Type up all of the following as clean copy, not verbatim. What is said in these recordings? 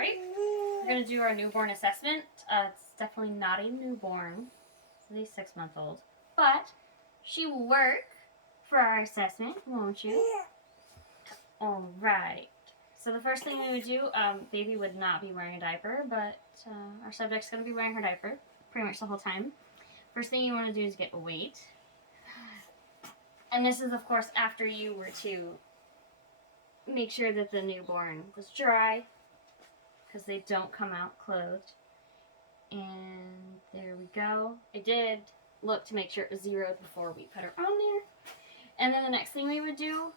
Alright, we're going to do our newborn assessment. It's definitely not a newborn. It's a 6-month-old. But she will work for our assessment, won't you? Alright. So the first thing we would do, baby would not be wearing a diaper, but our subject's going to be wearing her diaper pretty much the whole time. First thing you want to do is get a weight. And this is, of course, after you were to make sure that the newborn was dry, because they don't come out clothed. And there we go. I did look to make sure it was zeroed before we put her on there. And then the next thing we would do,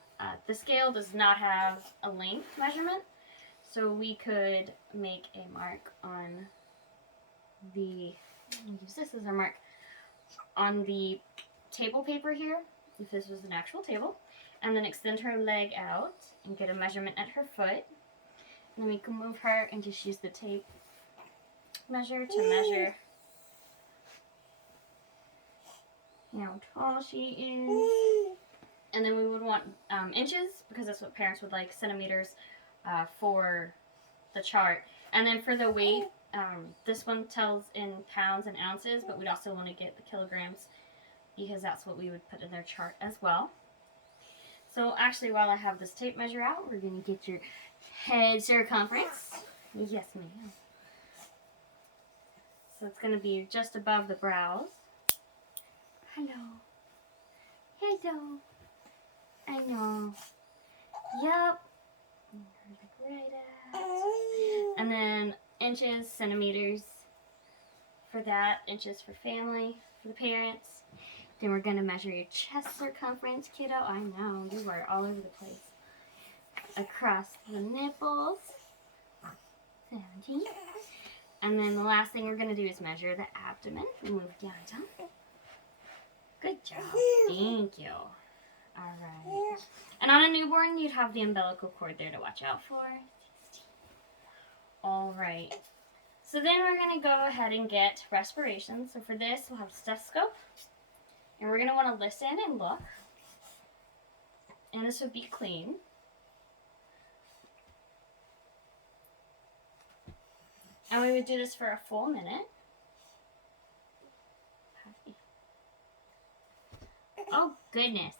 the scale does not have a length measurement, so we could make a mark on the, use this as our mark, on the table paper here, if this was an actual table, and then extend her leg out and get a measurement at her foot. And then we can move her and just use the tape measure to measure how tall she is. And then we would want inches, because that's what parents would like, centimeters for the chart. And then for the weight, this one tells in pounds and ounces, but we'd also want to get the kilograms, because that's what we would put in their chart as well. So actually, while I have this tape measure out, we're going to get your head circumference. Yes, ma'am. So it's going to be just above the brows. Hello. Hello. I know. Yup. And then inches, centimeters for that. Inches for family, for the parents. Then we're going to measure your chest circumference, kiddo. I know, you are all over the place. Across the nipples. 17. And then the last thing we're going to do is measure the abdomen. Move down. Good job. Thank you. Alright. And on a newborn, you'd have the umbilical cord there to watch out for. Alright. So then we're going to go ahead and get respiration. So for this, we'll have a stethoscope. And we're going to want to listen and look. And this would be clean. And we would do this for a full minute. Oh, goodness.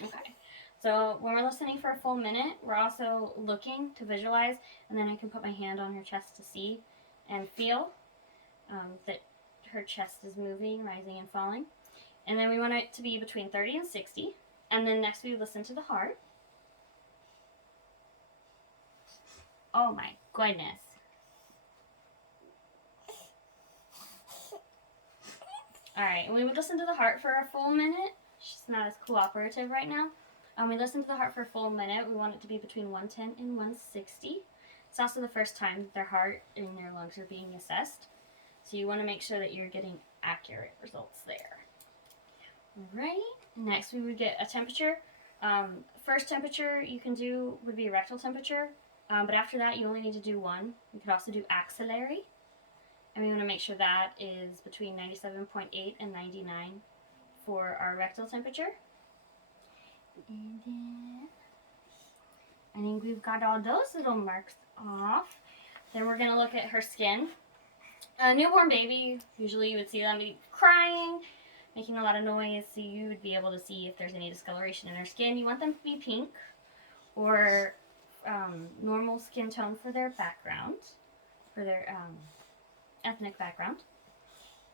Okay, so when we're listening for a full minute, we're also looking to visualize, and then I can put my hand on her chest to see and feel that her chest is moving, rising and falling. And then we want it to be between 30 and 60. And then next we listen to the heart. Oh my goodness. Alright, and we would listen to the heart for a full minute. She's not as cooperative right now. We listen to the heart for a full minute. We want it to be between 110 and 160. It's also the first time that their heart and their lungs are being assessed. So you want to make sure that you're getting accurate results there. Alright, next we would get a temperature. First temperature you can do would be rectal temperature, but after that you only need to do one. You could also do axillary, and we want to make sure that is between 97.8 and 99 for our rectal temperature. And then I think we've got all those little marks off. Then we're going to look at her skin. A newborn baby, usually you would see them be crying, making a lot of noise, so you would be able to see if there's any discoloration in their skin. You want them to be pink or normal skin tone for their background, for their ethnic background.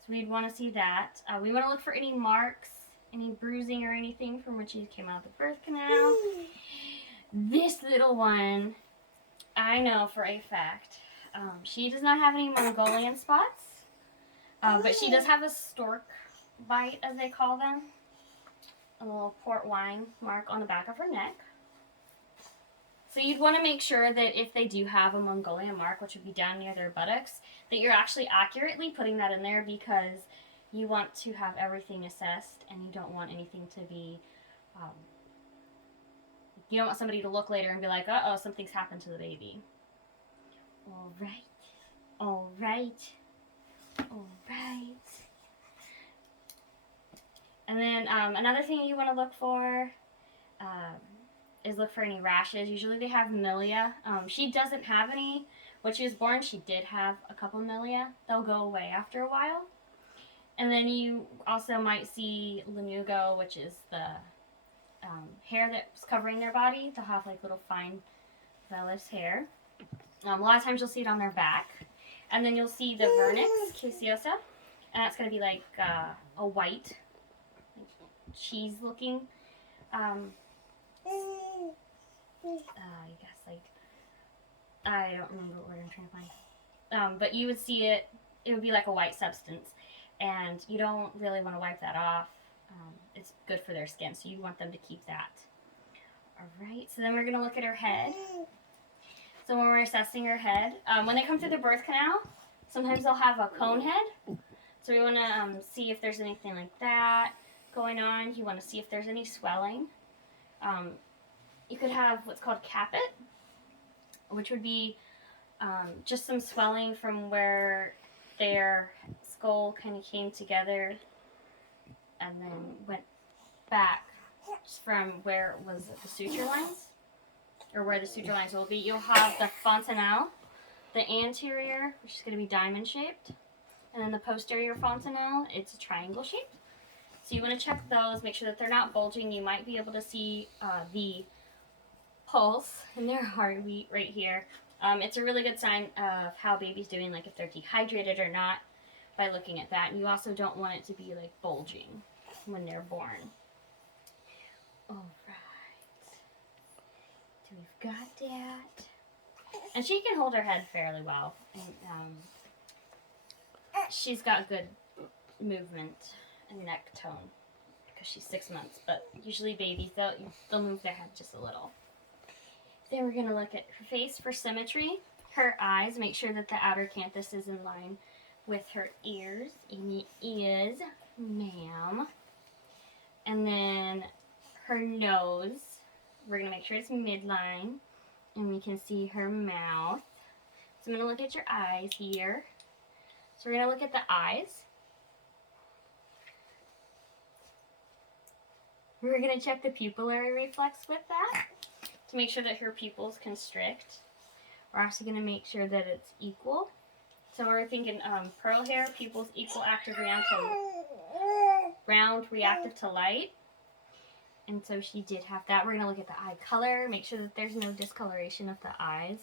So we'd want to see that. We want to look for any marks, any bruising or anything from when she came out of the birth canal. This little one, I know for a fact, she does not have any Mongolian spots, but she does have a stork bite, as they call them. A little port wine mark on the back of her neck. So you'd want to make sure that if they do have a Mongolian mark, which would be down near their buttocks, that you're actually accurately putting that in there, because you want to have everything assessed and you don't want anything to be, you don't want somebody to look later and be like, uh-oh, something's happened to the baby. All right. All right. All right. And then another thing you want to look for is look for any rashes. Usually they have milia. She doesn't have any. When she was born, she did have a couple milia. They'll go away after a while. And then you also might see lanugo, which is the hair that's covering their body. They'll have like little fine vellus hair. A lot of times you'll see it on their back. And then you'll see the vernix caseosa. And that's going to be like a white, cheese looking, I guess, like, I don't remember what word I'm trying to find. But you would see it, it would be like a white substance. And you don't really want to wipe that off. It's good for their skin, so you want them to keep that. Alright, so then we're going to look at her head. So when we're assessing her head, when they come through the birth canal, sometimes they'll have a cone head. So we want to see if there's anything like that going on. You want to see if there's any swelling. You could have what's called caput, which would be just some swelling from where their skull kind of came together and then went back from where it was the suture lines, or where the suture lines will be. You'll have the fontanelle, the anterior, which is going to be diamond shaped, and then the posterior fontanelle, it's a triangle shaped. So you want to check those, make sure that they're not bulging. You might be able to see the pulse in their heartbeat right here. It's a really good sign of how baby's doing, like if they're dehydrated or not, by looking at that. And you also don't want it to be like bulging when they're born. All right. So we've got that. And she can hold her head fairly well. And she's got good movement and neck tone because she's 6 months. But usually babies, they'll move their head just a little. Then we're going to look at her face for symmetry. Her eyes, make sure that the outer canthus is in line with her ears. And it is, ma'am. And then her nose, we're going to make sure it's midline. And we can see her mouth. So I'm going to look at your eyes here. So we're going to look at the eyes. We're going to check the pupillary reflex with that to make sure that her pupils constrict. We're also going to make sure that it's equal. So we're thinking pearl hair, pupils equal, active, round, reactive to light. And so she did have that. We're going to look at the eye color, make sure that there's no discoloration of the eyes.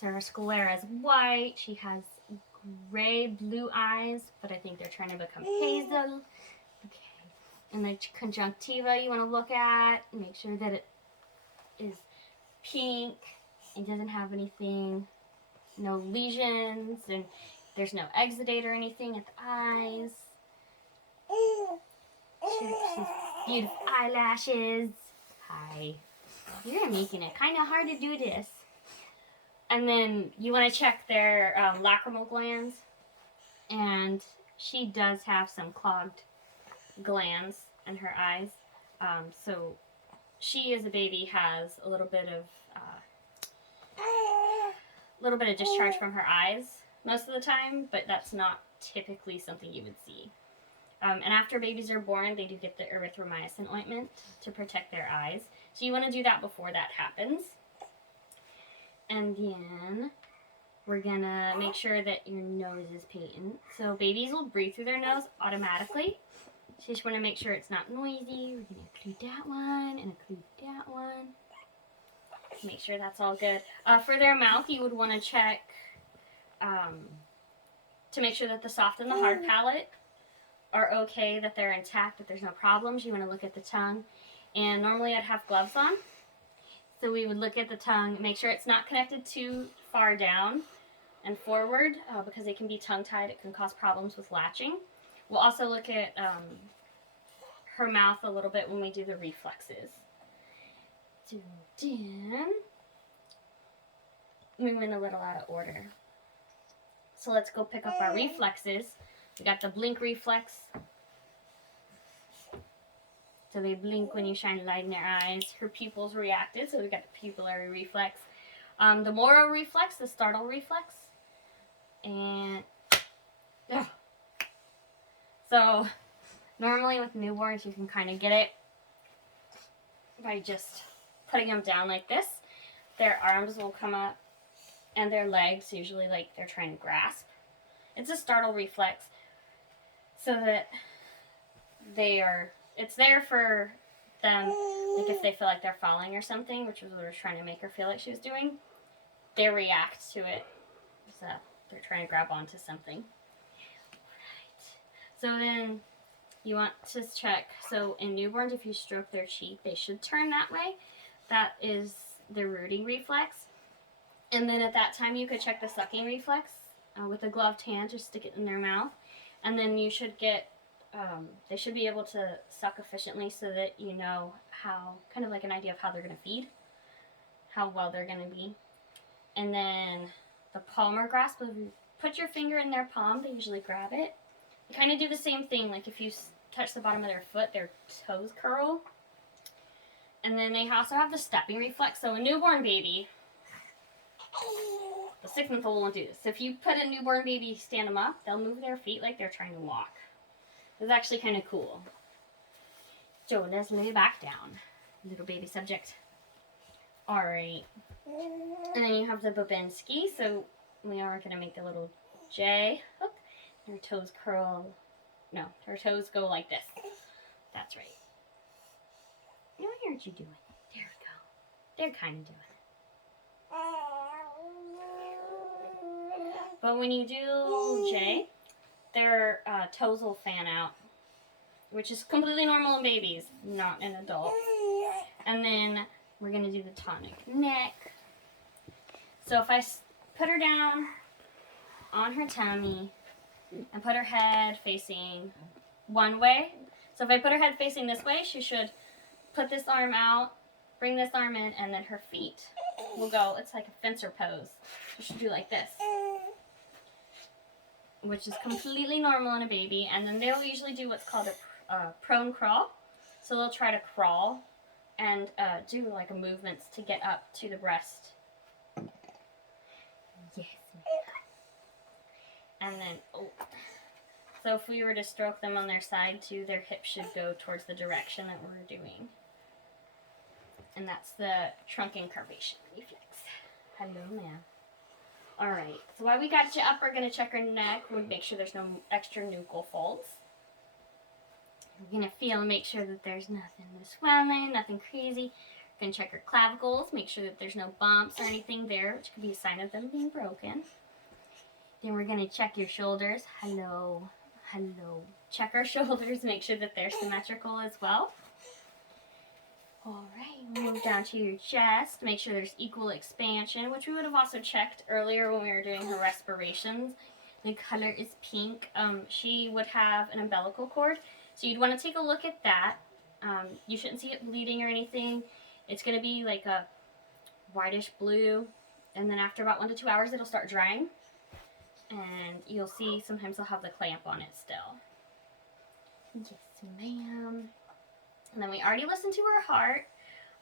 So her sclera is white. She has gray, blue eyes, but I think they're trying to become hazel. Okay. And the conjunctiva you want to look at, make sure that it is pink. It doesn't have anything, no lesions, and there's no exudate or anything at the eyes. She's beautiful eyelashes. Hi. You're making it kind of hard to do this. And then you want to check their lacrimal glands. And she does have some clogged glands in her eyes. So she, as a baby, has a little bit of discharge from her eyes most of the time, but that's not typically something you would see. And after babies are born, they do get the erythromycin ointment to protect their eyes. So you want to do that before that happens. And then we're going to make sure that your nose is patent. So babies will breathe through their nose automatically. So you just want to make sure it's not noisy. We're going to occlude that one and occlude that one. Make sure that's all good. For their mouth, you would want to check to make sure that the soft and the hard palate are okay, that they're intact, that there's no problems. You want to look at the tongue. And normally I'd have gloves on. So we would look at the tongue, make sure it's not connected too far down and forward because it can be tongue-tied. It can cause problems with latching. We'll also look at her mouth a little bit when we do the reflexes. So then, we went a little out of order. So let's go pick up our reflexes. We got the blink reflex. So they blink when you shine light in their eyes. Her pupils reacted, so we got the pupillary reflex. The Moro reflex, the startle reflex. And ugh. So normally with newborns you can kind of get it by just putting them down like this. Their arms will come up and their legs usually like they're trying to grasp. It's a startle reflex so that it's there for them, like if they feel like they're falling or something, which was what I was trying to make her feel like she was doing, they react to it. So they're trying to grab onto something. Right. So then you want to check, so in newborns, if you stroke their cheek, they should turn that way. That is the rooting reflex. And then at that time, you could check the sucking reflex with a gloved hand, just stick it in their mouth. And then you should get, they should be able to suck efficiently so that you know how, kind of like an idea of how they're going to feed, how well they're going to be. And then the palmar grasp, if you put your finger in their palm, they usually grab it. They kind of do the same thing, like if you touch the bottom of their foot, their toes curl. And then they also have the stepping reflex. So a newborn baby, the 6-month-old won't do this. So if you put a newborn baby, stand them up, they'll move their feet like they're trying to walk. It's actually kind of cool. So let's lay back down, little baby subject. All right. And then you have the Babinski. So we are going to make the little J hook. Her toes curl. No, her toes go like this. That's right. I heard you do it. There we go. They're kind of doing it. But when you do J, their toes will fan out, which is completely normal in babies, not in adults. And then we're going to do the tonic neck. So if I put her down on her tummy and put her head facing one way. So if I put her head facing this way, she should put this arm out, bring this arm in, and then her feet will go. It's like a fencer pose. She should do like this, which is completely normal in a baby. And then they'll usually do what's called a prone crawl. So they'll try to crawl and do like a movements to get up to the breast. Yes. And then, so if we were to stroke them on their side too, their hips should go towards the direction that we're doing. And that's the trunk incurvation reflex. Hello, ma'am. All right, so while we got you up, we're going to check our neck. We'll make sure there's no extra nuchal folds. We're going to feel and make sure that there's nothing swelling, nothing crazy. We're going to check our clavicles, make sure that there's no bumps or anything there, which could be a sign of them being broken. Then we're going to check your shoulders. Hello. Hello. Check our shoulders, make sure that they're symmetrical as well. All right, move down to your chest. Make sure there's equal expansion, which we would have also checked earlier when we were doing her respirations. The color is pink. She would have an umbilical cord, so you'd want to take a look at that. You shouldn't see it bleeding or anything. It's going to be like a whitish blue, and then after about 1 to 2 hours, it'll start drying. And you'll see sometimes they'll have the clamp on it still. Yes, ma'am. And then we already listened to her heart.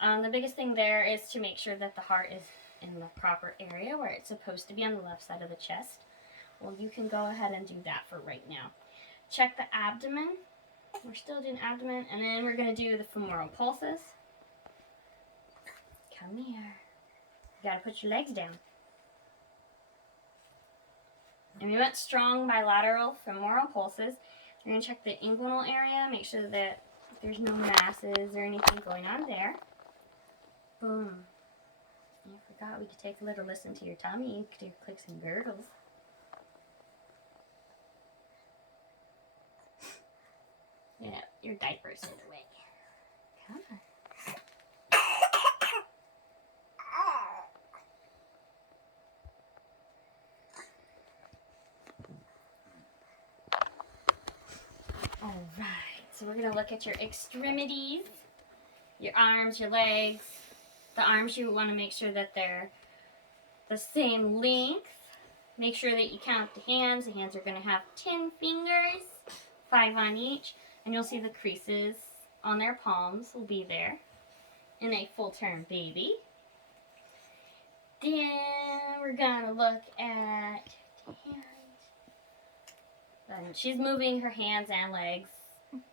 The biggest thing there is to make sure that the heart is in the proper area where it's supposed to be on the left side of the chest. Well, you can go ahead and do that for right now. Check the abdomen. We're still doing abdomen. And then we're going to do the femoral pulses. Come here. You got to put your legs down. And we went strong bilateral femoral pulses. We're going to check the inguinal area, make sure that there's no masses or anything going on there. Boom. I forgot we could take a little listen to your tummy. You could do clicks and gurgles. Yeah, your diaper's in the way. Come on. Alright, so we're going to look at your extremities, your arms, your legs. The arms, you want to make sure that they're the same length. Make sure that you count the hands. The hands are going to have 10 fingers, 5 on each, and you'll see the creases on their palms will be there in a full-term baby. Then we're going to look at And she's moving her hands and legs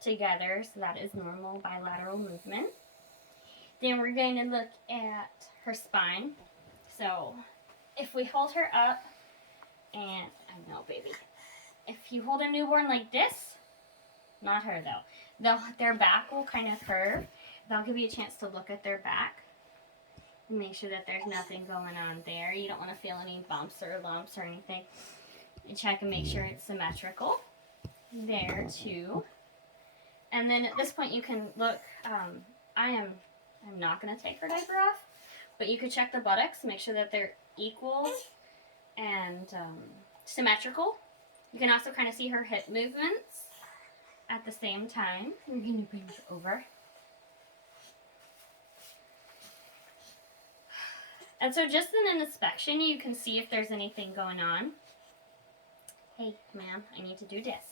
together, so that is normal bilateral movement. Then we're going to look at her spine. So if we hold her up, and I know, baby, if you hold a newborn like this, not her though, their back will kind of curve. That'll give you a chance to look at their back and make sure that there's nothing going on there. You don't want to feel any bumps or lumps or anything. And check and make sure it's symmetrical there too. And then at this point you can look, I'm not going to take her diaper off, but you could check the buttocks, make sure that they're equal and symmetrical. You can also kind of see her hip movements at the same time. I'm going to bring it over. And so just in an inspection, you can see if there's anything going on. Hey, ma'am, I need to do this.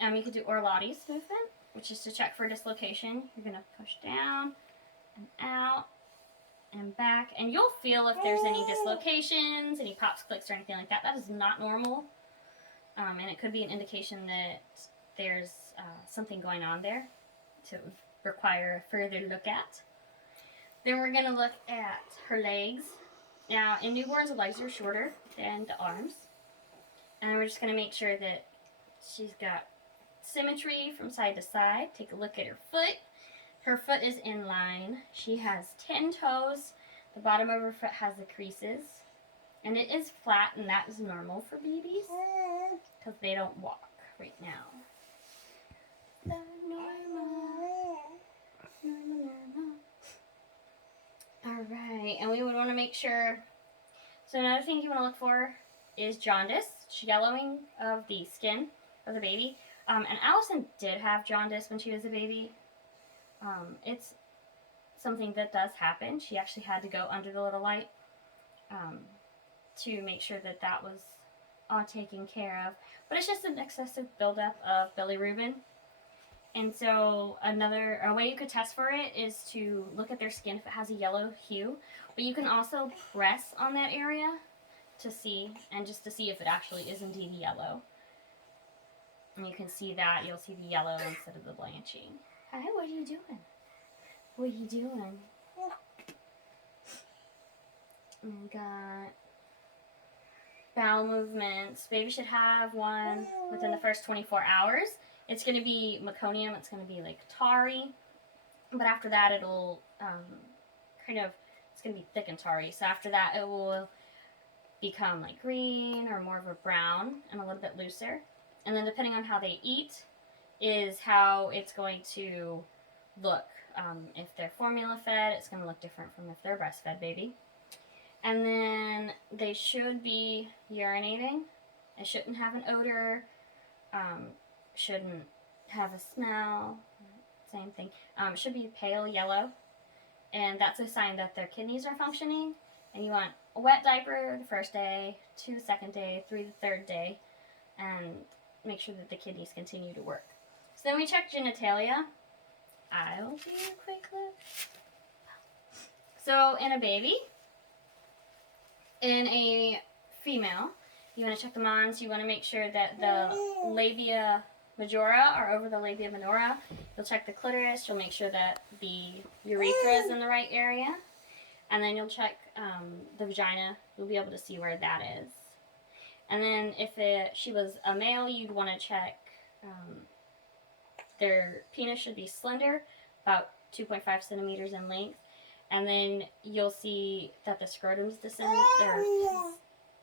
You could do Orlotti's movement, which is to check for dislocation. You're going to push down and out and back. And you'll feel if there's any dislocations, any pops, clicks, or anything like that. That is not normal. And it could be an indication that there's something going on there to require a further look at. Then we're going to look at her legs. Now, in newborns, the legs are shorter than the arms. And we're just going to make sure that she's got symmetry from side to side. Take a look at her foot. Her foot is in line. She has 10 toes. The bottom of her foot has the creases. And it is flat, and that is normal for babies because they don't walk right now. Alright, and we would want to make sure, so another thing you want to look for is jaundice, yellowing of the skin of the baby. And Allison did have jaundice when she was a baby. It's something that does happen. She actually had to go under the little light to make sure that that was all taken care of. But it's just an excessive buildup of bilirubin. And so a way you could test for it is to look at their skin if it has a yellow hue. But you can also press on that area to see, and just to see if it actually is indeed yellow. And you can see that, you'll see the yellow instead of the blanching. Hi, what are you doing? What are you doing? We got bowel movements. Baby should have one within the first 24 hours. It's going to be meconium. It's going to be like tarry. But after that, it'll it's going to be thick and tarry. So after that, it will become like green or more of a brown and a little bit looser. And then depending on how they eat is how it's going to look. If they're formula fed, it's going to look different from if they're breastfed baby. And then they should be urinating. It shouldn't have an odor. Shouldn't have a smell. Same thing. It should be pale yellow. And that's a sign that their kidneys are functioning. And you want a wet diaper the first day, 2 the second day, 3 the third day. And make sure that the kidneys continue to work. So then we check genitalia. I'll do a quick look. So in a baby, in a female, you want to check them on. So you want to make sure that the labia majora are over the labia minora. You'll check the clitoris. You'll make sure that the urethra is in the right area. And then you'll check the vagina. You'll be able to see where that is. And then if she was a male, you'd want to check their penis should be slender, about 2.5 centimeters in length. And then you'll see that the scrotum's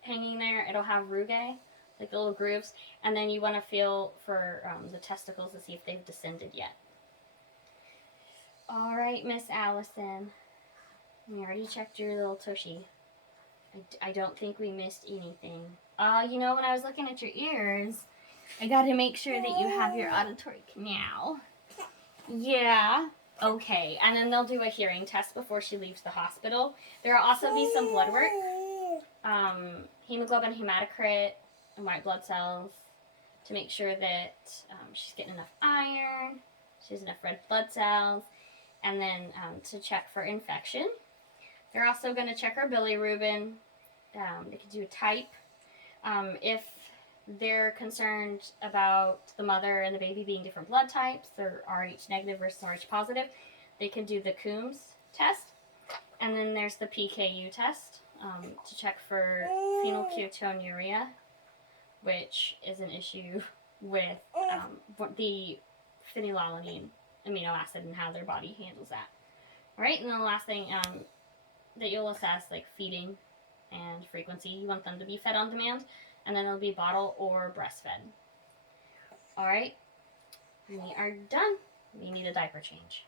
hanging there. It'll have rugae, like the little grooves. And then you want to feel for the testicles to see if they've descended yet. All right, Miss Allison. We already checked your little tushy. I don't think we missed anything. You know, when I was looking at your ears, I got to make sure that you have your auditory canal. Yeah. Okay. And then they'll do a hearing test before she leaves the hospital. There will also be some blood work. Hemoglobin, hematocrit, and white blood cells to make sure that she's getting enough iron, she has enough red blood cells, and then to check for infection. They're also going to check her bilirubin. They could do a type. If they're concerned about the mother and the baby being different blood types, or Rh negative versus Rh positive, they can do the Coombs test. And then there's the PKU test to check for phenylketonuria, which is an issue with the phenylalanine amino acid and how their body handles that. All right, and then the last thing that you'll assess, like feeding and frequency. You want them to be fed on demand, and then it'll be bottle or breastfed. All right, we are done. We need a diaper change.